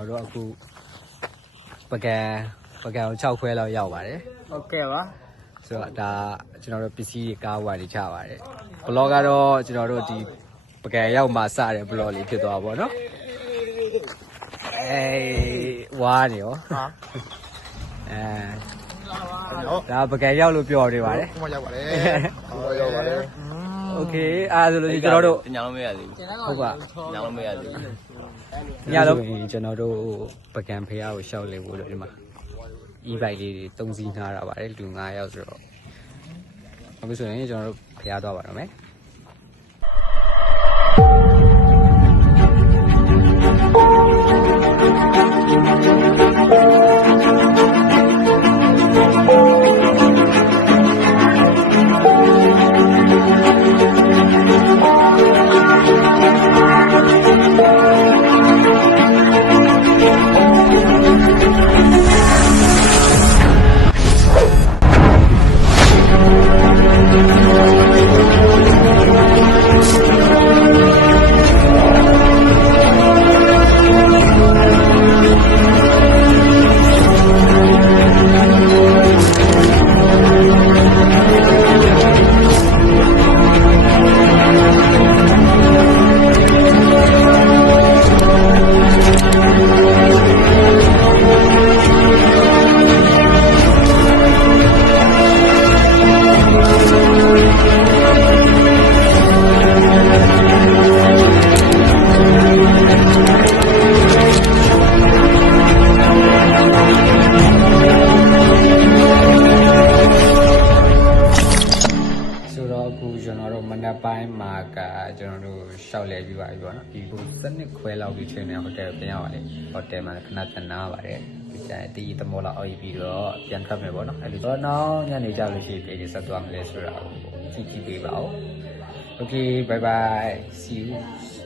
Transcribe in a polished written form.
တော်တို့အခုပကံ6ခွဲလောက်ရောက်ပါတယ် ဟုတ်ကဲ့ပါ ဆိုတော့ဒါကျွန်တော်တို့ပစ္စည်းတွေကားဝါတွေချပါတယ်ဘလော့ကတော့ကျွန်တော်တို့ဒီပကံရောက်မှစတဲ့ဘလော့လေးဖြစ်သွားပါဘောနော်ဝါနေရောဟာဒါပကံရောက်လို့ပြောနေပါတယ် ခုမှရောက်ပါတယ်ရောက်ပါတယ် โอเคအားဆိုလို့ကျွန်တော်တို့ ညာလုံးမရသေးဘူး ဟုတ်က ညာလုံးမရသေးဘူး ညလုံးကျွန်တော်တို့ပကံဖះကိုရှောက်လေဖို့လို့ဒီမှာ e-bike လေးတွေ3စီးနှားတာပါတယ်လူ9ယောက်ဆိုတော့အခုဆိုရင်ကျွန်တော်တို့ဖះသွားပါတော့မယ်ပိုင်းမှာကကျွန်တော်တို့ရှောက်လဲပြီးပါပြီပေါ့နော်ဒီကိုစနစ်ခွဲလောက်ပြီးချိန်နေဟိုတယ်ပြန်ရပါလေဟိုတယ်မှာခဏတနာပါတယ်ဒီကျရင်တီးသမောလောက်အောက်ပြီးတော့ပြန်ထွက်မယ်ပေါ့နော်အဲ့လိုတော့နောက်ညနေကြလို့ရှိရင်ပြည်ဆက်သွားမလဲဆိုတာကိုကြည့်ပေးပါဦး Okay bye bye see you